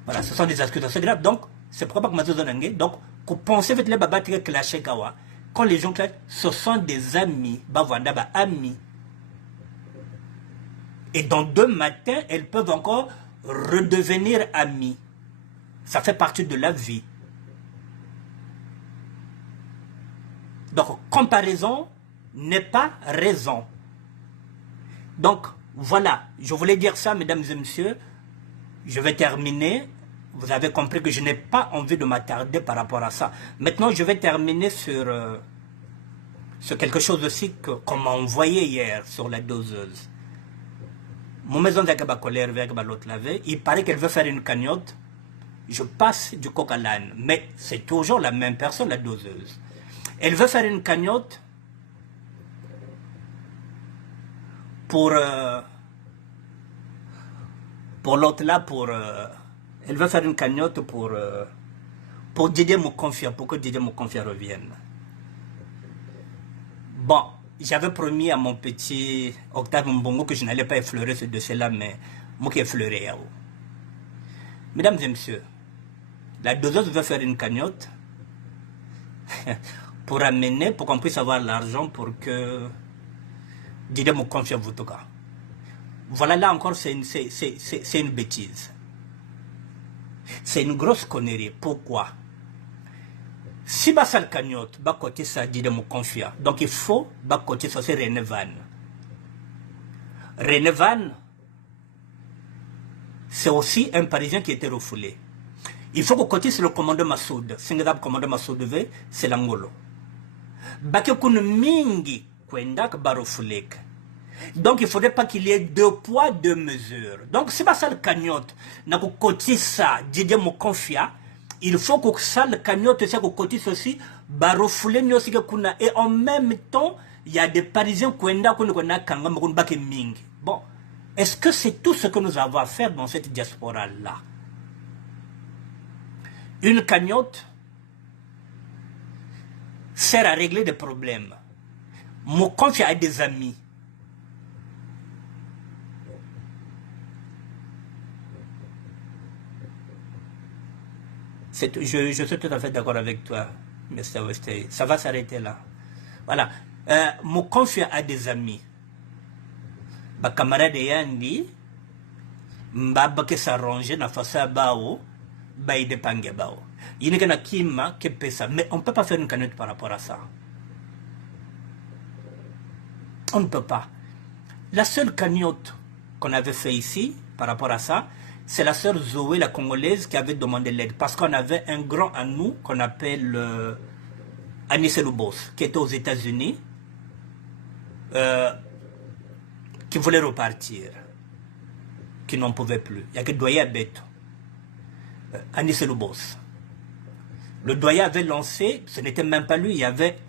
voilà, ce sont des accusations graves. Donc, c'est pourquoi que donc, qu'on pensait que les babas qui clashaient quand les gens clashent, ce sont des amis, amis. Et dans 2 matins, elles peuvent encore redevenir amies. Ça fait partie de la vie. Donc, comparaison n'est pas raison. Donc, voilà, je voulais dire ça, mesdames et messieurs. Je vais terminer. Vous avez compris que je n'ai pas envie de m'attarder par rapport à ça. Maintenant, je vais terminer sur quelque chose aussi qu'on m'a envoyé hier sur la doseuse. Mon maison de colère avec l'autre lavé, il paraît qu'elle veut faire une cagnotte. Je passe du coq à l'âne, mais c'est toujours la même personne, la doseuse. Elle veut faire une cagnotte pour l'autre là, elle veut faire une cagnotte pour Didier Mokonfia, pour que Didier Mokonfia revienne. Bon, j'avais promis à mon petit Octave Mbongo que je n'allais pas effleurer ce dossier-là, mais moi qui ai effleuré. Mesdames et messieurs, la doseuse veut faire une cagnotte pour amener, pour qu'on puisse avoir l'argent pour que Didier Mokonfia vote. Voilà, là encore, c'est une bêtise. C'est une grosse connerie. Pourquoi? Si Bassal cagnotte, bah côté ça dit de me confier. Donc il faut bah côté ça c'est René Van. René Van, c'est aussi un Parisien qui a été refoulé. Il faut que côté c'est le commandant Massoud. Singapore commandant Massoud V, c'est l'Angolo. Baké kun mingi kwendak barofulek. Donc il ne faudrait pas qu'il y ait 2 poids, 2 mesures. Donc si Bassal cagnotte, n'a que côté ça, Didier Mokonfia, il faut que ça, le cagnotte, c'est que côté ceci, barofouler aussi que kuna. Et en même temps, il y a des Parisiens qui ont mingi. Bon, est-ce que c'est tout ce que nous avons à faire dans cette diaspora-là? Une cagnotte sert à régler des problèmes. Mokonfia a des amis. Je suis tout à fait d'accord avec toi, Mr. Westey. Ça va s'arrêter là. Voilà. Mokonfia a des amis. Ba camarade yandi, mbaba ke s'arranger na fasa bao, ba ide pange bao. Il n'y a qu'un kima qui peut ça, mais on ne peut pas faire une cagnotte par rapport à ça. On ne peut pas. La seule cagnotte qu'on avait fait ici, par rapport à ça, c'est la sœur Zoé, la Congolaise, qui avait demandé l'aide. Parce qu'on avait un grand à nous, qu'on appelle Anis Lubos, qui était aux États-Unis, qui voulait repartir, qui n'en pouvait plus. Il n'y a que Doyen Abeto, Anis Lubos. Le Doyen avait lancé, ce n'était même pas lui, il y avait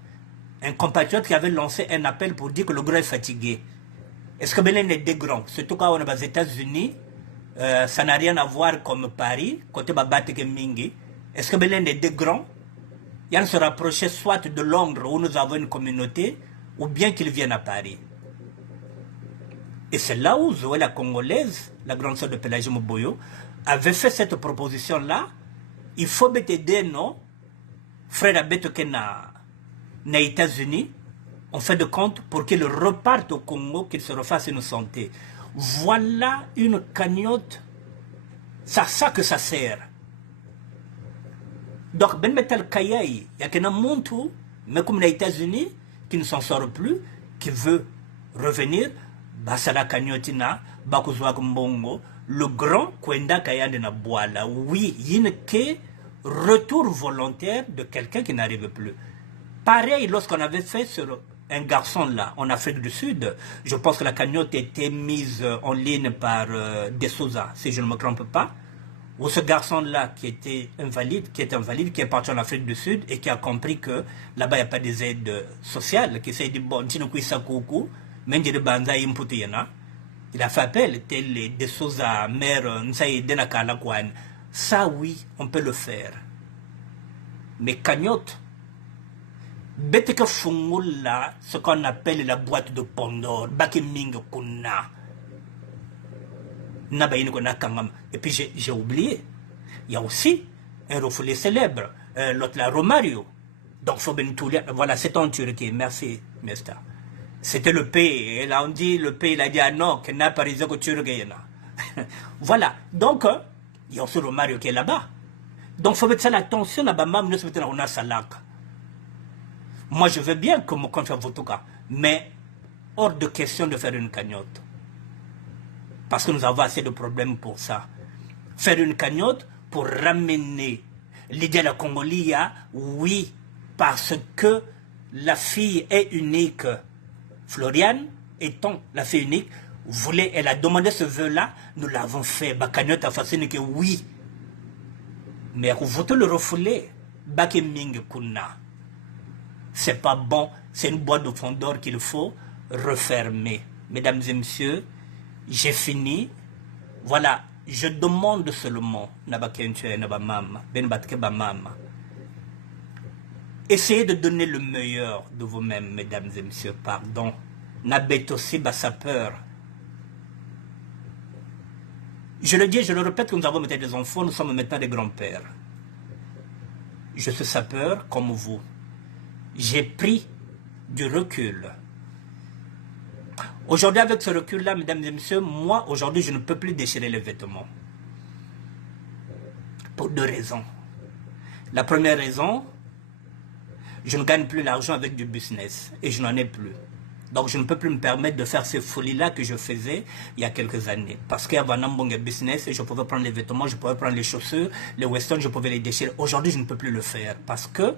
un compatriote qui avait lancé un appel pour dire que le grand est fatigué. Est-ce que Belen est des grands? Surtout quand on est aux États-Unis, ça n'a rien à voir comme Paris, côté Babateke Mingi. Est-ce que Belen est des grands? Yann se rapprochait soit de Londres où nous avons une communauté, ou bien qu'ils viennent à Paris. Et c'est là où Zoé, la Congolaise, la grande sœur de Pélagie Moboyo, avait fait cette proposition-là. Il faut t'aider, non? Frère Abetoke na États-Unis, on fait de compte pour qu'il reparte au Congo, qu'il se refasse une santé. Voilà une cagnotte, c'est à ça que ça sert. Donc, Ben Metal Kayaï, il y a qu'un monde, mais comme les États-Unis, qui ne s'en sort plus, qui veut revenir, Basala Cagnotina, Bakuzwak Mbongo, le grand Kwenda Kayande na Boala. Oui, il n'y a que retour volontaire de quelqu'un qui n'arrive plus. Pareil, lorsqu'on avait fait sur un garçon là, en Afrique du Sud, je pense que la cagnotte était mise en ligne par De Souza, si je ne me trompe pas, où ce garçon-là qui était invalide, qui est parti en Afrique du Sud et qui a compris que là-bas il n'y a pas des aides sociales, qui s'est dit, bon, mais il a fait appel, tel De Souza, mère, ça oui, on peut le faire. Mais cagnotte, ce qu'on appelle la boîte de Pandore, Bakiming Kuna. Et puis j'ai oublié. Il y a aussi un refoulé célèbre, l'autre là, Romario. Donc, voilà, c'est en Turquie. Merci, Mesta. C'était le pays. Et là, on dit, le pays, il a dit, ah non, qu'il n'a pas raison que Turquie. Voilà. Donc, il y a aussi Romario qui est là-bas. Donc, il faut mettre ça l'attention là-bas, même nous, on a Salak. Moi, je veux bien que mon compte votre cas, mais hors de question de faire une cagnotte. Parce que nous avons assez de problèmes pour ça. Faire une cagnotte pour ramener l'idée de la Congolia, oui, parce que la fille est unique. Floriane, étant la fille unique, voulait, elle a demandé ce vœu-là, nous l'avons fait. La cagnotte a fait que oui. Mais vous le refoulez. Bakeming Kuna. C'est pas bon, c'est une boîte de fond d'or qu'il faut refermer. Mesdames et messieurs, j'ai fini. Voilà, je demande seulement, essayez de donner le meilleur de vous-même, mesdames et messieurs, pardon. N'abête aussi sa peur. Je le dis et je le répète que nous avons maintenant des enfants, nous sommes maintenant des grands-pères. Je suis sapeur comme vous. J'ai pris du recul. Aujourd'hui, avec ce recul-là, mesdames et messieurs, moi, aujourd'hui, je ne peux plus déchirer les vêtements. Pour deux raisons. La première raison, je ne gagne plus l'argent avec du business. Et je n'en ai plus. Donc, je ne peux plus me permettre de faire ces folies-là que je faisais il y a quelques années. Parce qu'il y avait un bon business, et je pouvais prendre les vêtements, je pouvais prendre les chaussures, les westerns, je pouvais les déchirer. Aujourd'hui, je ne peux plus le faire. Parce que,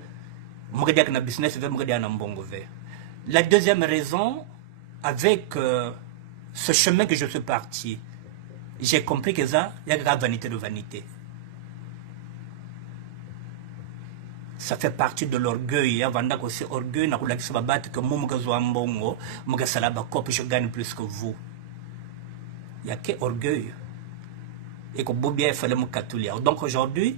la deuxième raison, avec ce chemin que je suis parti, j'ai compris que ça, il y a une vanité de vanité. Ça fait partie de l'orgueil. Avant aussi orgueil, que moi, je gagne plus que vous. Il n'y a que orgueil. Et que Bobia fallait me catouiller. Donc aujourd'hui,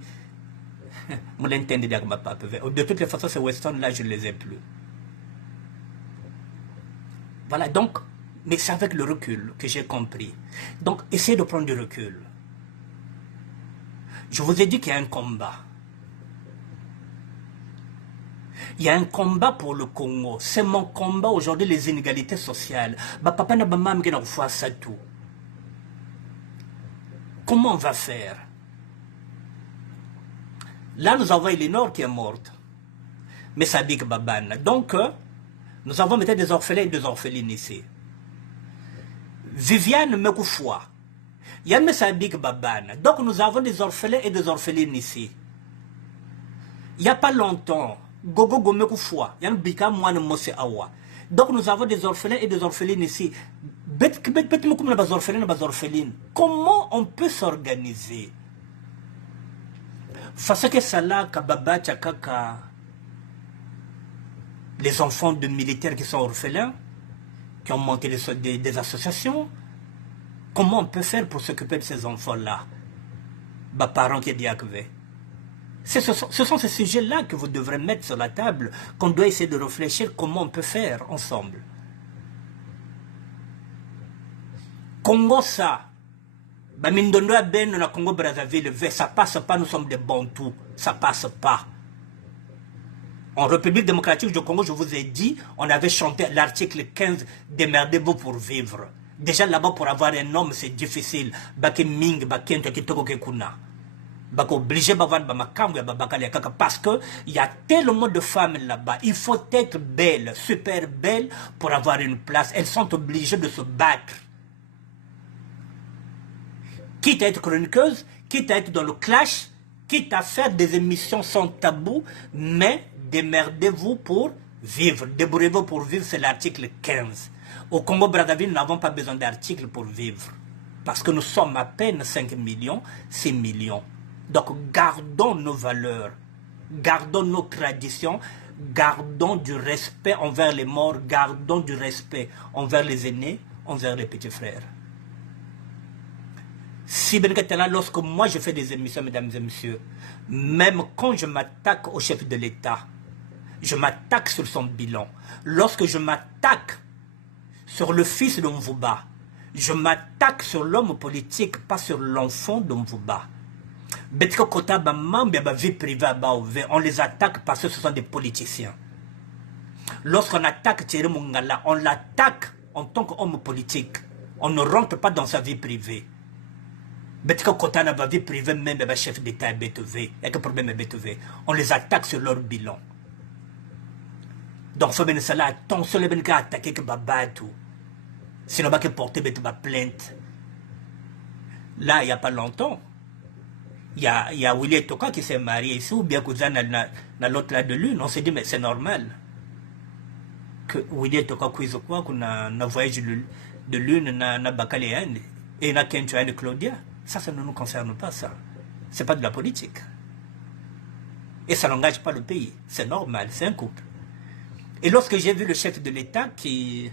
de toutes les façons, ces westerns là, je ne les ai plus. Voilà, donc, mais c'est avec le recul que j'ai compris. Donc, essayez de prendre du recul. Je vous ai dit qu'il y a un combat. Il y a un combat pour le Congo. C'est mon combat aujourd'hui, les inégalités sociales. Papa n'a pas même qui n'a pas ça tout. Comment on va faire? Là, nous avons Elénor qui est morte. Mais ça dit que Babane. Donc, nous avons maintenant des orphelins et des orphelines ici. Viviane Mekoufoua. Yann Sabik Babane. Donc, nous avons des orphelins et des orphelines ici. Il n'y a pas longtemps, Gogo Gomekoufoua. Yann Bika Mouane Mose Awa. Donc, nous avons des orphelins et des orphelines ici. Comment on peut s'organiser? Face que Salah, Kababa, Tchakaka, les enfants de militaires qui sont orphelins, qui ont monté des associations, comment on peut faire pour s'occuper de ces enfants-là? Parents qui diacouvé. Ce sont ces sujets-là que vous devrez mettre sur la table, qu'on doit essayer de réfléchir comment on peut faire ensemble. Congo ça, Mindondo Ben, na Congo Brazzaville, ça passe pas, nous sommes des Bantous, ça passe pas. En République démocratique du Congo, je vous ai dit, on avait chanté l'article 15, démerdez-vous pour vivre. Déjà là-bas, pour avoir un homme, c'est difficile. Parce qu'il y a tellement de femmes là-bas. Il faut être belle, super belle, pour avoir une place. Elles sont obligées de se battre. Quitte à être chroniqueuse, quitte à être dans le clash, quitte à faire des émissions sans tabou, mais démerdez-vous pour vivre. Débrouillez-vous pour vivre, c'est l'article 15. Au Congo-Brazzaville, nous n'avons pas besoin d'articles pour vivre. Parce que nous sommes à peine 5 millions, 6 millions. Donc gardons nos valeurs, gardons nos traditions, gardons du respect envers les morts, gardons du respect envers les aînés, envers les petits frères. Si là, lorsque moi je fais des émissions, mesdames et messieurs, même quand je m'attaque au chef de l'État, je m'attaque sur son bilan. Lorsque je m'attaque sur le fils de Mvouba, Je m'attaque sur l'homme politique, pas sur l'enfant de Mvouba. Betko Kota Bamambia ba vie privée on les attaque parce que ce sont des politiciens. Lorsqu'on attaque Thierry Mungala, on l'attaque en tant qu'homme politique. On ne rentre pas dans sa vie privée. Betko Kota n'a pas vie privée, même le chef d'État est BTV. Il y a quel problème est BTV? On les attaque sur leur bilan. Donc, il faut bien ça attention, les gens qui attaquent que Babatou. Sinon, il faut porter ma plainte. Là, il n'y a pas longtemps, il y a William Toka qui s'est marié ici, ou bien cousin dans l'autre là de lune. On s'est dit, mais c'est normal que William Toka cuise quoi, qu'on a un voyage de lune, na Bakaléenne, et na Kentuan de Claudia. Ça ne nous concerne pas, ça. C'est pas de la politique. Et ça n'engage pas le pays. C'est normal, c'est un couple. Et lorsque j'ai vu le chef de l'État qui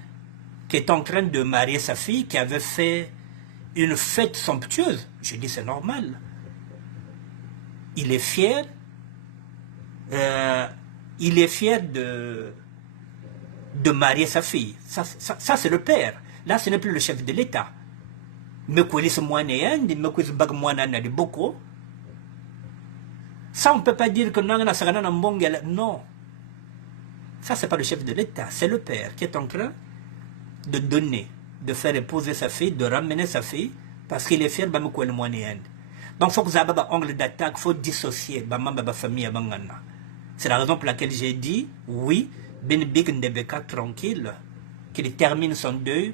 est en train de marier sa fille, qui avait fait une fête somptueuse, j'ai dit c'est normal. Il est fier. Il est fier de marier sa fille. Ça c'est le père. Là, ce n'est plus le chef de l'État. Mais ça, on ne peut pas dire que non. Ça, ce n'est pas le chef de l'État, c'est le père qui est en train de donner, de faire épouser sa fille, de ramener sa fille, parce qu'il est fier de me le moyen. Donc, il faut que vous ayez un angle d'attaque, il faut dissocier la famille. C'est la raison pour laquelle j'ai dit, oui, Ben Big Ndebeka tranquille, qu'il termine son deuil,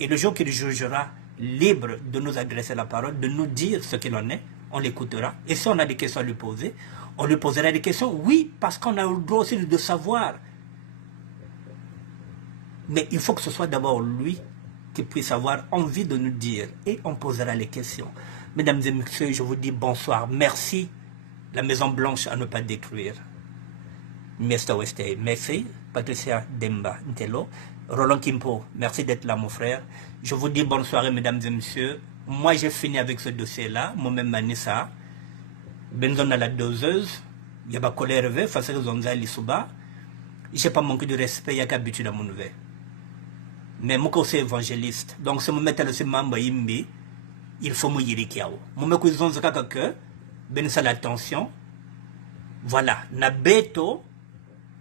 et le jour qu'il jugera, libre de nous adresser la parole, de nous dire ce qu'il en est, on l'écoutera. Et si on a des questions à lui poser, on lui posera des questions, oui, parce qu'on a le droit aussi de savoir. Mais il faut que ce soit d'abord lui qui puisse avoir envie de nous dire, et on posera les questions. Mesdames et messieurs, je vous dis bonsoir. Merci, la Maison Blanche à ne pas détruire. Mr. Westey, merci. Patricia Demba Ntelo. Roland Kimpo, merci d'être là, mon frère. Je vous dis bonne soirée, mesdames et messieurs. Moi, j'ai fini avec ce dossier-là. Moi-même, Manissa. Benzon à la doseuse. Il y a ma colère, face à Zonza Lissuba. Je n'ai pas manqué de respect, il y a qu'habitude à mon nouvel. Mais moi, aussi évangéliste. Donc, si je me mets à le membre Imbi, il faut me dire qu'il y a. Moi, je me dis que ben ça l'attention. Voilà. Na Beto,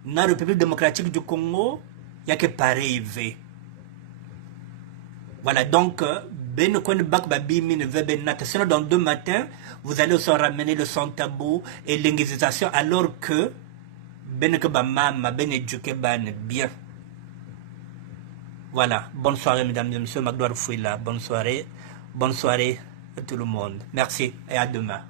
na République démocratique du Congo, il n'y a que pareil. Voilà. Donc, ben kon bak babi mine ben nata. Sinon, dans 2 matins, vous allez aussi ramener le son tabou et l'inquisition, alors que ben que ba mama ben éduqué ban bien. Voilà, bonne soirée mesdames et messieurs, Magloire Fouila, bonne soirée à tout le monde. Merci et à demain.